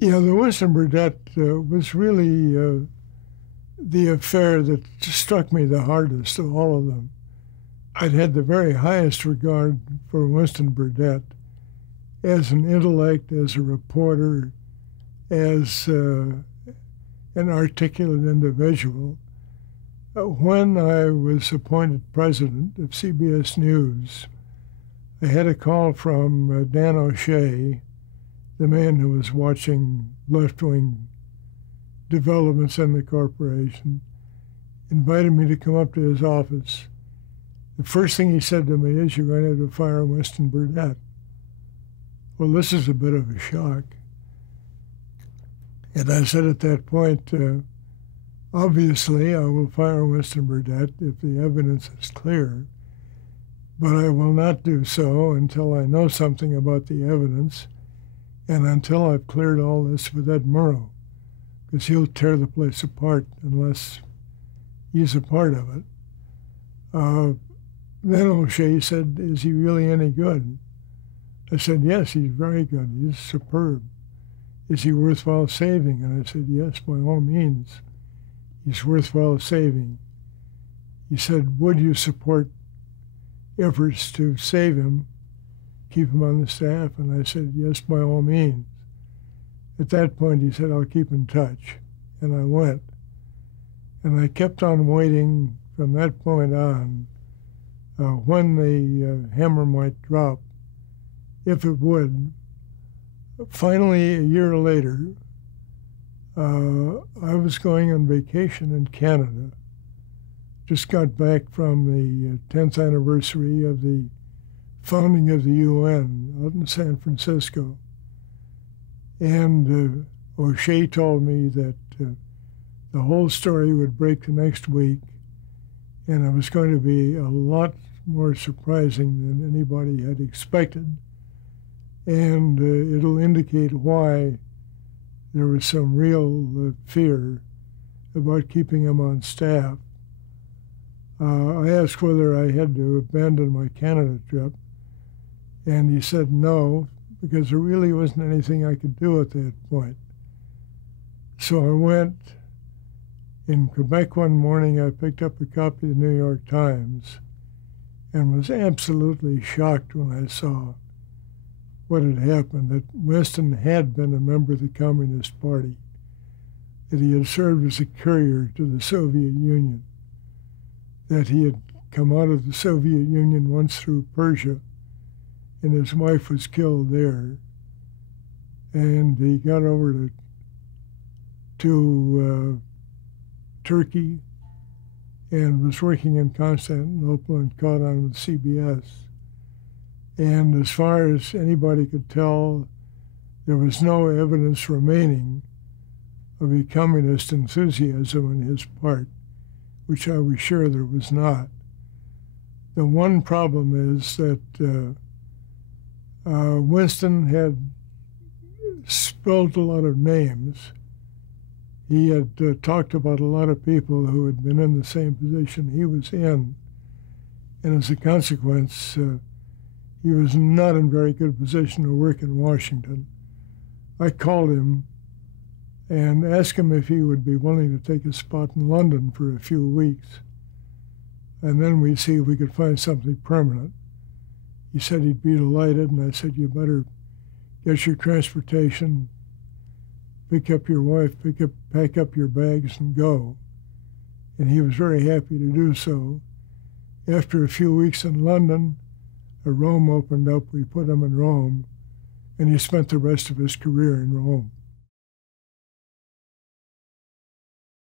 Yeah, the Winston Burdett was really the affair that struck me the hardest of all of them. I'd had the very highest regard for Winston Burdett as an intellect, as a reporter, as an articulate individual. When I was appointed president of CBS News, I had a call from Dan O'Shea, the man who was watching left-wing developments in the corporation, invited me to come up to his office. The first thing he said to me is, "You're going to have to fire Winston Burdett." Well, this is a bit of a shock. And I said at that point, obviously, I will fire Winston Burdett if the evidence is clear, but I will not do so until I know something about the evidence and until I've cleared all this with Ed Murrow, because he'll tear the place apart unless he's a part of it. Then O'Shea said, "Is he really any good?" I said, "Yes, he's very good. He's superb. Is he worthwhile saving?" And I said, "Yes, by all means. He's worthwhile saving." He said, "Would you support efforts to save him, keep him on the staff?" And I said, "Yes, by all means." At that point, he said, "I'll keep in touch." And I went. And I kept on waiting from that point on when the hammer might drop, if it would. Finally, a year later, I was going on vacation in Canada. Just got back from the 10th anniversary of the founding of the UN out in San Francisco. And O'Shea told me that the whole story would break the next week, and it was going to be a lot more surprising than anybody had expected. And it'll indicate why there was some real fear about keeping him on staff. I asked whether I had to abandon my Canada trip, and he said no, because there really wasn't anything I could do at that point. So I went. In Quebec one morning, I picked up a copy of the New York Times and was absolutely shocked when I saw what had happened, that Winston had been a member of the Communist Party, that he had served as a courier to the Soviet Union, that he had come out of the Soviet Union once through Persia, and his wife was killed there. And he got over to Turkey and was working in Constantinople and caught on with CBS. And as far as anybody could tell, there was no evidence remaining of a communist enthusiasm on his part, which I was sure there was not. The one problem is that Winston had spilled a lot of names. He had talked about a lot of people who had been in the same position he was in, and as a consequence, he was not in very good position to work in Washington. I called him and asked him if he would be willing to take a spot in London for a few weeks, and then we'd see if we could find something permanent. He said he'd be delighted, and I said, "You better get your transportation, pick up your wife, pack up your bags, and go." And he was very happy to do so. After a few weeks in London, Rome opened up. We put him in Rome, and he spent the rest of his career in Rome.